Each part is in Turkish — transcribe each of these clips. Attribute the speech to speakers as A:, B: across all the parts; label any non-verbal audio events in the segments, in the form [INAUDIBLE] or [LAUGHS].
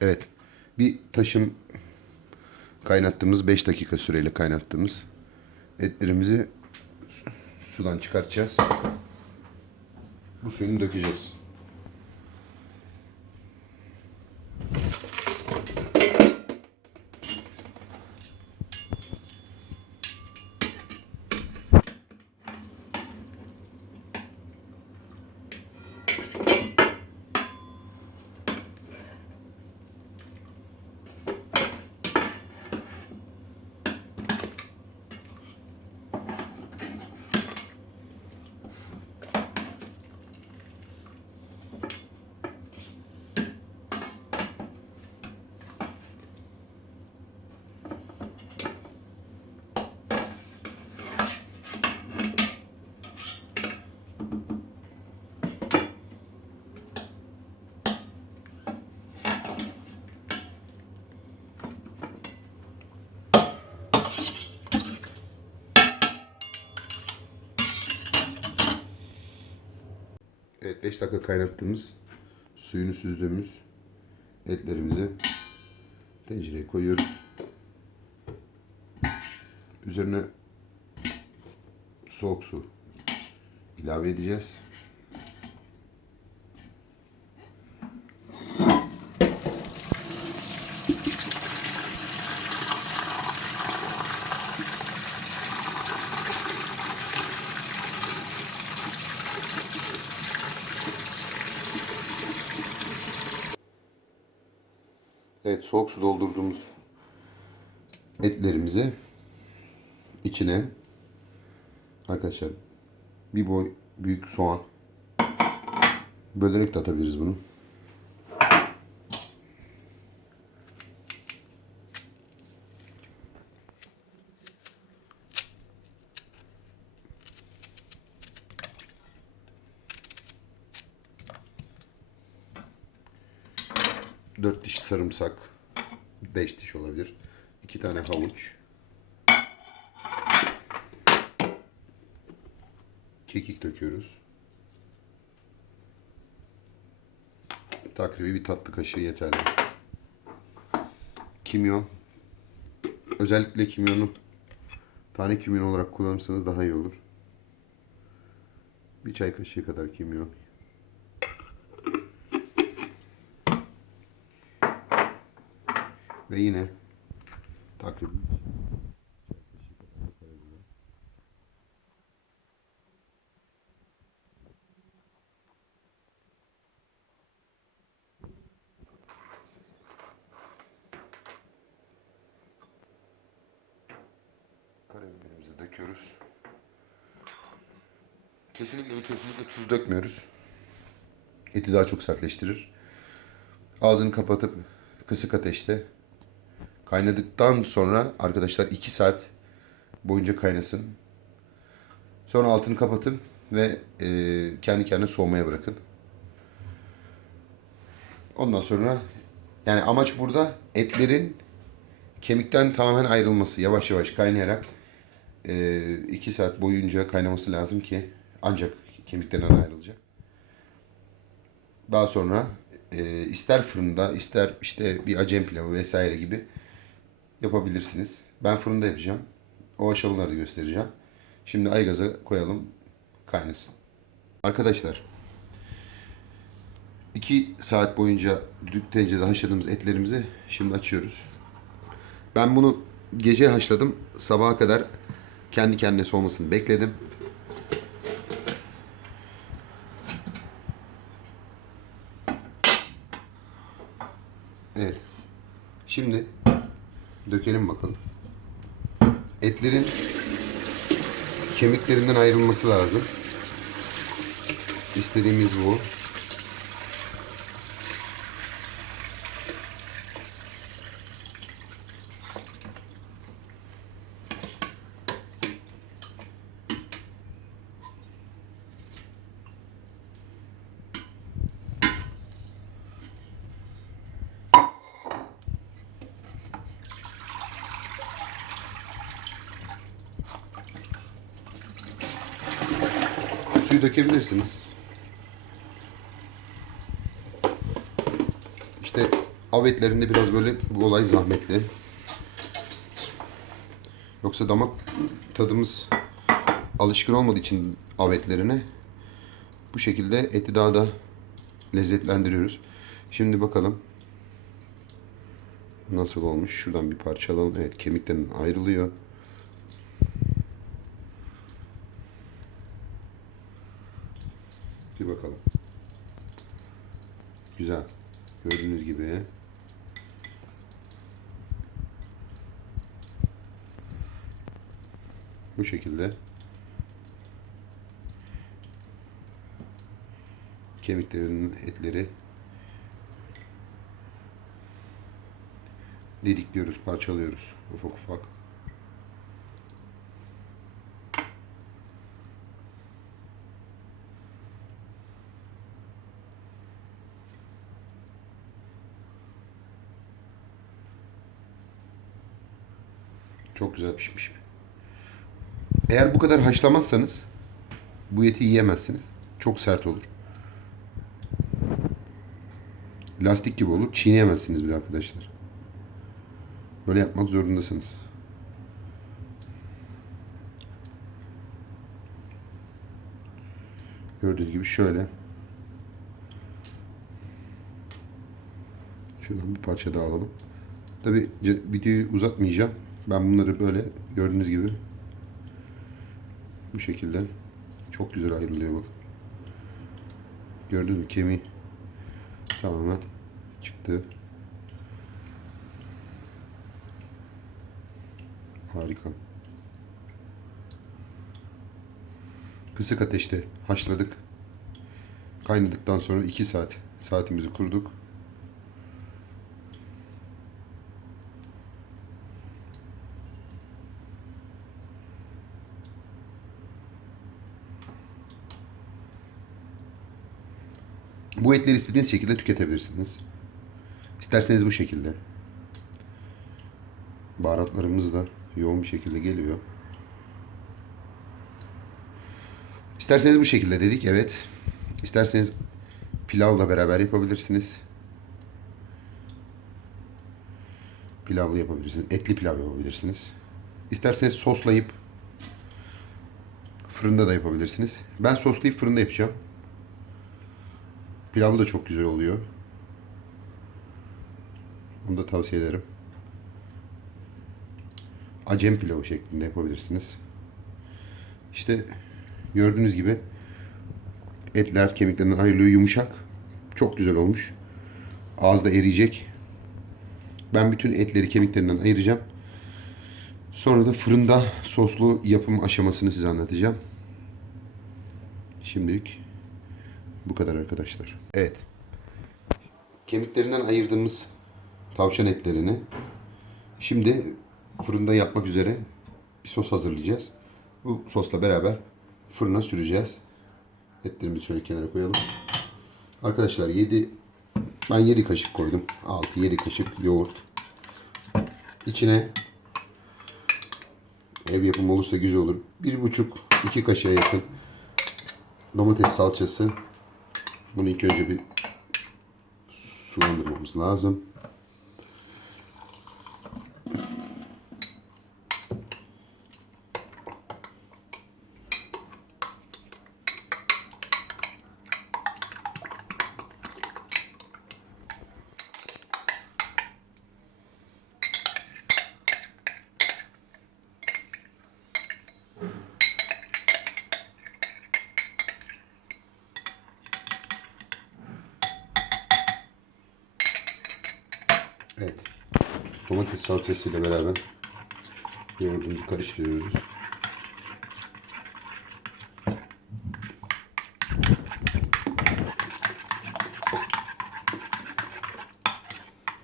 A: Evet. Bir taşım kaynattığımız 5 dakika süreyle kaynattığımız etlerimizi su- sudan çıkartacağız. Bu suyunu dökeceğiz. Evet 5 dakika kaynattığımız suyunu süzdüğümüz etlerimizi tencereye koyuyoruz. Üzerine soğuk su ilave edeceğiz. Evet soğuk su doldurduğumuz etlerimizi içine arkadaşlar bir boy büyük soğan bölerek de atabiliriz bunu. Dört diş sarımsak, beş diş olabilir. iki tane havuç. Kekik döküyoruz. Takribi bir tatlı kaşığı yeterli. Kimyon. Özellikle kimyonu tane kimyon olarak kullanırsanız daha iyi olur. Bir çay kaşığı kadar kimyon. Ve yine takribi karabiberimizi döküyoruz. Kesinlikle kesinlikle tuz dökmüyoruz. Eti daha çok sertleştirir. Ağzını kapatıp kısık ateşte kaynadıktan sonra arkadaşlar 2 saat boyunca kaynasın. Sonra altını kapatın ve e, kendi kendine soğumaya bırakın. Ondan sonra yani amaç burada etlerin kemikten tamamen ayrılması. Yavaş yavaş kaynayarak 2 saat boyunca kaynaması lazım ki ancak kemiklerinden ayrılacak. Daha sonra e, ister fırında ister işte bir acem pilavı vesaire gibi yapabilirsiniz. Ben fırında yapacağım. O aşamaları da göstereceğim. Şimdi aygaza koyalım kaynasın. Arkadaşlar 2 saat boyunca düdük tencerede haşladığımız etlerimizi şimdi açıyoruz. Ben bunu gece haşladım. Sabaha kadar kendi kendine soğumasını bekledim. Evet. Şimdi dökelim bakalım. Etlerin kemiklerinden ayrılması lazım. İstediğimiz bu. Suyu dökebilirsiniz. İşte Av etlerinde biraz böyle bu olay zahmetli. Yoksa damak tadımız alışkın olmadığı için av etlerine bu şekilde eti daha da lezzetlendiriyoruz. Şimdi bakalım nasıl olmuş. Şuradan bir parça alalım. Evet kemiklerin ayrılıyor. Bir bakalım. Güzel. Gördüğünüz gibi. Bu şekilde. Kemiklerinin etleri didikliyoruz, parçalıyoruz ufak ufak. Çok güzel pişmiş. Eğer bu kadar haşlamazsanız bu eti yiyemezsiniz. Çok sert olur. Lastik gibi olur. Çiğneyemezsiniz bile arkadaşlar. Böyle yapmak zorundasınız. Gördüğünüz gibi şöyle. Şuradan bir parça daha alalım. Tabi videoyu uzatmayacağım. Ben bunları böyle gördüğünüz gibi bu şekilde çok güzel ayrılıyor bak. Gördünüz mü kemiği tamamen çıktı. Harika. Kısık ateşte haşladık. Kaynadıktan sonra 2 saat saatimizi kurduk. Bu etleri istediğiniz şekilde tüketebilirsiniz. İsterseniz bu şekilde. Baharatlarımız da yoğun bir şekilde geliyor. İsterseniz bu şekilde dedik evet. İsterseniz pilavla beraber yapabilirsiniz. Pilavlı yapabilirsiniz. Etli pilav yapabilirsiniz. İsterseniz soslayıp fırında da yapabilirsiniz. Ben soslayıp fırında yapacağım. Pilavı da çok güzel oluyor. Onu da tavsiye ederim. Acem pilavı şeklinde yapabilirsiniz. İşte gördüğünüz gibi etler kemiklerinden ayrılıyor yumuşak. Çok güzel olmuş. Ağızda eriyecek. Ben bütün etleri kemiklerinden ayıracağım. Sonra da fırında soslu yapım aşamasını size anlatacağım. Şimdilik bu kadar arkadaşlar. Evet. Kemiklerinden ayırdığımız tavşan etlerini şimdi fırında yapmak üzere bir sos hazırlayacağız. Bu sosla beraber fırına süreceğiz. Etlerimizi şöyle kenara koyalım. Arkadaşlar 7 ben 7 kaşık koydum. 6-7 kaşık yoğurt. İçine ev yapımı olursa güzel olur. 1,5-2 kaşığa yakın domates salçası. Bunu ilk önce bir sulandırmamız lazım. Evet. Domates salçasıyla beraber yoğurdumuzu karıştırıyoruz.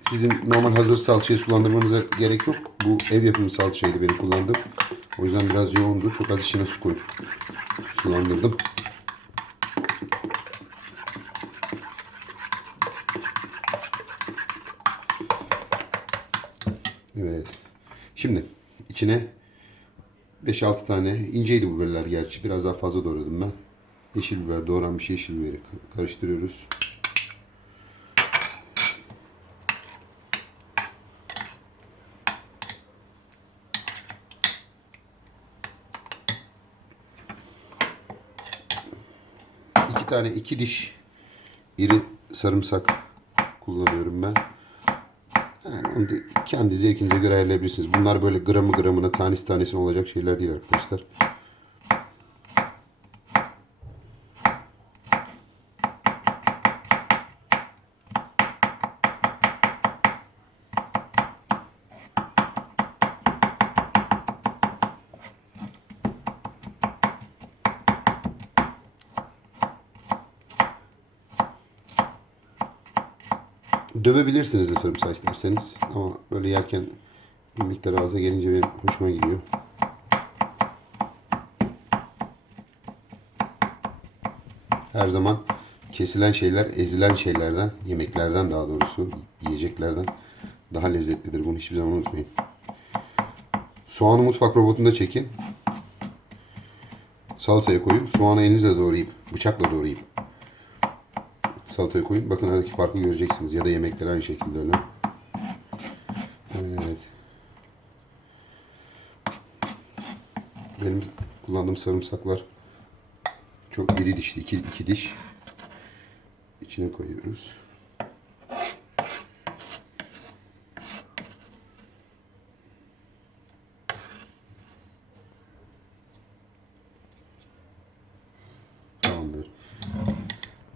A: Sizin normal hazır salçayı sulandırmanıza gerek yok. Bu ev yapımı salçaydı benim kullandığım. O yüzden biraz yoğundu. Çok az içine su koyup sulandırdım. Şimdi içine 5-6 tane inceydi bu biberler gerçi. Biraz daha fazla doğradım ben. Yeşil biber doğranmış yeşil biberi karıştırıyoruz. İki tane iki diş iri sarımsak kullanıyorum ben. Yani onu kendi zevkinize göre ayarlayabilirsiniz. Bunlar böyle gramı gramına tanesi tanesine olacak şeyler değil arkadaşlar. Dövebilirsiniz de sarımsağı isterseniz. Ama böyle yerken bir miktar ağza gelince benim hoşuma gidiyor. Her zaman kesilen şeyler ezilen şeylerden, yemeklerden daha doğrusu yiyeceklerden daha lezzetlidir. Bunu hiçbir zaman unutmayın. Soğanı mutfak robotunda çekin. Salataya koyun. Soğanı elinizle doğrayıp, bıçakla doğrayıp salataya koyun. Bakın aradaki farkı göreceksiniz. Ya da yemekler aynı şekilde öyle. Evet. Benim kullandığım sarımsaklar çok iri dişli. iki, iki diş. İçine koyuyoruz.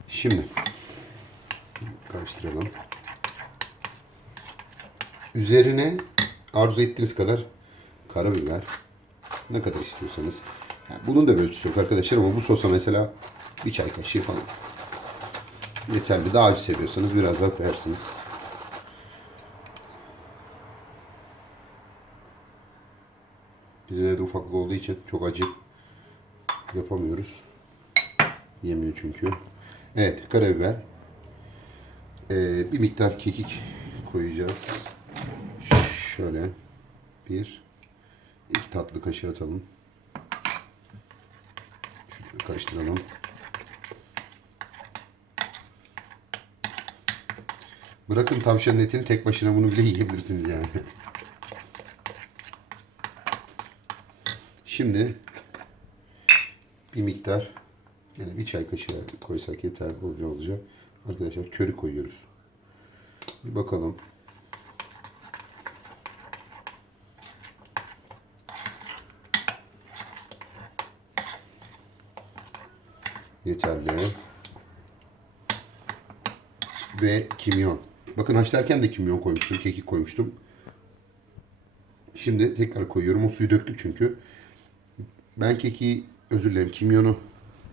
A: Şimdi karıştıralım. Üzerine arzu ettiğiniz kadar karabiber ne kadar istiyorsanız. Yani bunun da bir ölçüsü yok arkadaşlar ama bu sosa mesela bir çay kaşığı falan. Yeterli. Daha acı seviyorsanız biraz daha koyarsınız. Bizim evde ufaklık olduğu için çok acı yapamıyoruz. Yemiyor çünkü. Evet karabiber. Ee, bir miktar kekik koyacağız. Şöyle bir iki tatlı kaşığı atalım. Şöyle karıştıralım. Bırakın tavşanın etini tek başına bunu bile [LAUGHS] yiyebilirsiniz yani. Şimdi bir miktar Yine bir çay kaşığı koysak yeterli olacak. Arkadaşlar körü koyuyoruz. Bir bakalım. Yeterli. Ve kimyon. Bakın haşlarken de kimyon koymuştum. Kekik koymuştum. Şimdi tekrar koyuyorum. O suyu döktük çünkü. Ben keki özür dilerim kimyonu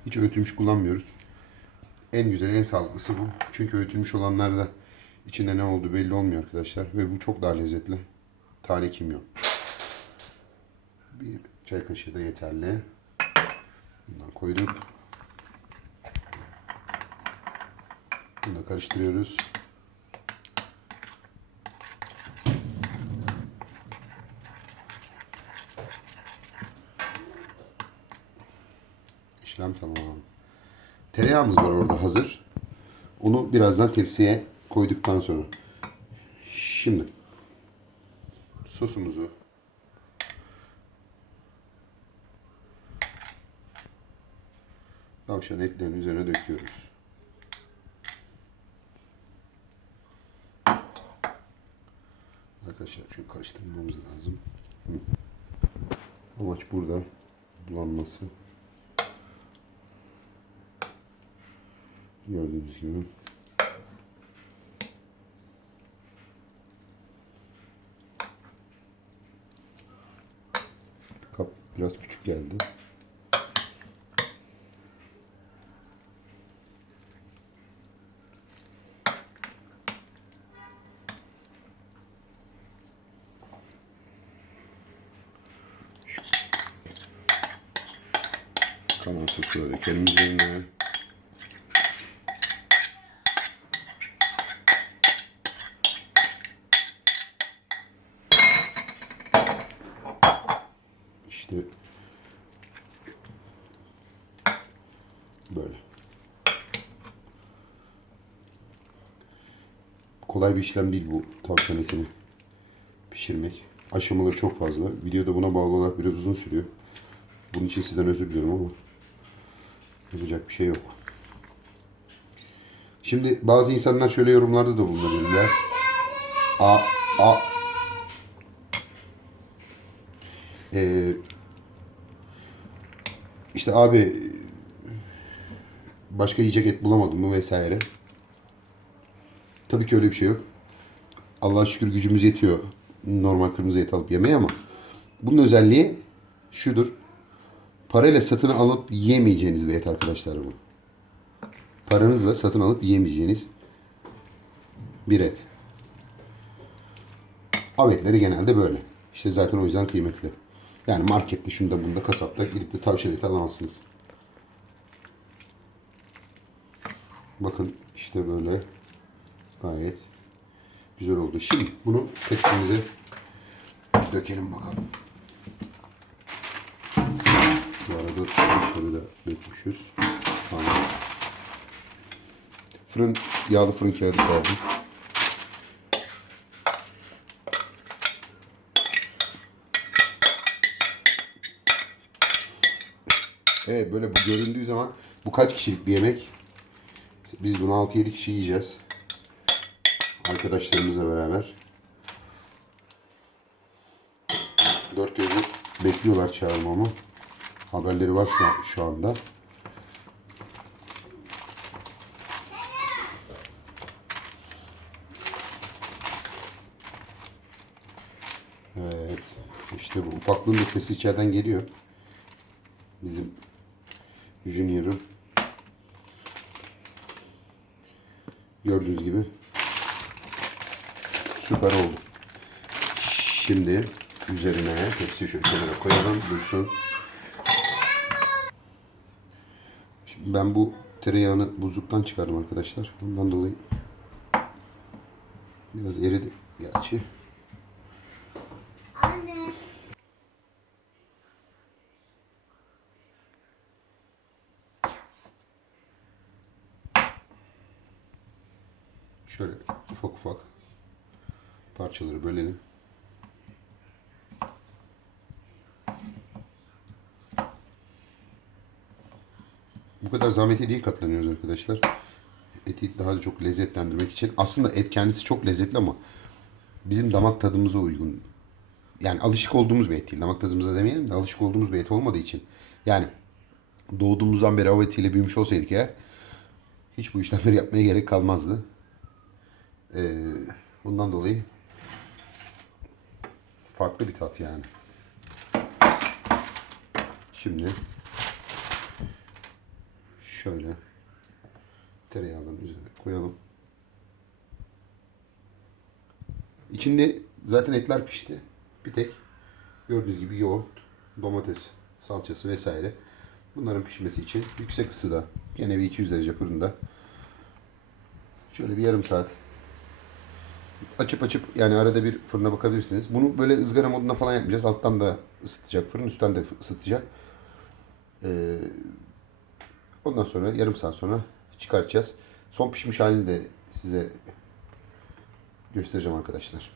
A: hiç öğütülmüş kullanmıyoruz. En güzel, en sağlıklısı bu. Çünkü öğütülmüş olanlarda içinde ne olduğu belli olmuyor arkadaşlar. Ve bu çok daha lezzetli. Tane kimyon. Bir çay kaşığı da yeterli. Bundan koyduk. Bunu da karıştırıyoruz. İşlem tamam. Tereyağımız var orada hazır. Onu birazdan tepsiye koyduktan sonra. Şimdi sosumuzu tavşan etlerinin üzerine döküyoruz. Arkadaşlar şunu karıştırmamız lazım. Amaç burada bulanması. Gördüğünüz gibi. Kap biraz küçük geldi. Kalan sosu da dökelim üzerine. İşte böyle. Kolay bir işlem değil bu tavşan etini pişirmek. Aşamaları çok fazla. Videoda buna bağlı olarak biraz uzun sürüyor. Bunun için sizden özür diliyorum ama yapacak bir şey yok. Şimdi bazı insanlar şöyle yorumlarda da bulunabilirler. A, a, Ee, işte abi başka yiyecek et bulamadım mı vesaire. Tabii ki öyle bir şey yok. Allah'a şükür gücümüz yetiyor normal kırmızı et alıp yemeye ama bunun özelliği şudur. Parayla satın alıp yemeyeceğiniz bir et arkadaşlar bu. Paranızla satın alıp yemeyeceğiniz bir et. Av etleri genelde böyle. İşte zaten o yüzden kıymetli. Yani markette, şunda bunda, kasapta gidip de tavşan eti alamazsınız. Bakın işte böyle gayet güzel oldu. Şimdi bunu tepsimize dökelim bakalım. Bu arada dışarı da dökmüşüz. Fırın, yağlı fırın kağıdı serdim. Evet böyle bu göründüğü zaman bu kaç kişilik bir yemek? Biz bunu 6-7 kişi yiyeceğiz. Arkadaşlarımızla beraber. Dört gözü bekliyorlar çağırmamı. Haberleri var şu, şu anda. Evet. İşte bu ufaklığın da sesi içeriden geliyor. Bizim Junior'ım. Gördüğünüz gibi süper oldu. Şimdi üzerine tepsiyi şöyle kenara koyalım dursun. Şimdi ben bu tereyağını buzluktan çıkardım arkadaşlar. Ondan dolayı biraz eridi gerçi. Şöyle ufak ufak parçaları bölelim. Bu kadar zahmete değil katlanıyoruz arkadaşlar. Eti daha da çok lezzetlendirmek için. Aslında et kendisi çok lezzetli ama bizim damak tadımıza uygun. Yani alışık olduğumuz bir et değil. Damak tadımıza demeyelim de alışık olduğumuz bir et olmadığı için. Yani doğduğumuzdan beri av etiyle büyümüş olsaydık eğer hiç bu işlemleri yapmaya gerek kalmazdı. Ee, bundan dolayı farklı bir tat yani. Şimdi şöyle tereyağının üzerine koyalım. İçinde zaten etler pişti. Bir tek gördüğünüz gibi yoğurt, domates, salçası vesaire. Bunların pişmesi için yüksek ısıda gene bir 200 derece fırında şöyle bir yarım saat açıp açıp yani arada bir fırına bakabilirsiniz. Bunu böyle ızgara modunda falan yapmayacağız. Alttan da ısıtacak fırın, üstten de ısıtacak. Ee, ondan sonra yarım saat sonra çıkartacağız. Son pişmiş halini de size göstereceğim arkadaşlar.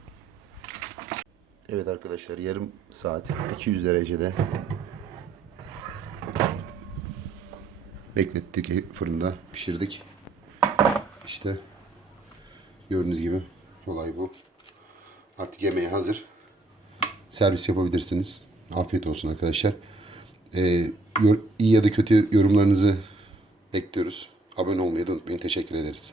A: Evet arkadaşlar yarım saat 200 derecede beklettik fırında pişirdik. İşte gördüğünüz gibi olay bu. Artık yemeğe hazır. Servis yapabilirsiniz. Afiyet olsun arkadaşlar. Ee, iyi ya da kötü yorumlarınızı bekliyoruz. Abone olmayı da unutmayın. Teşekkür ederiz.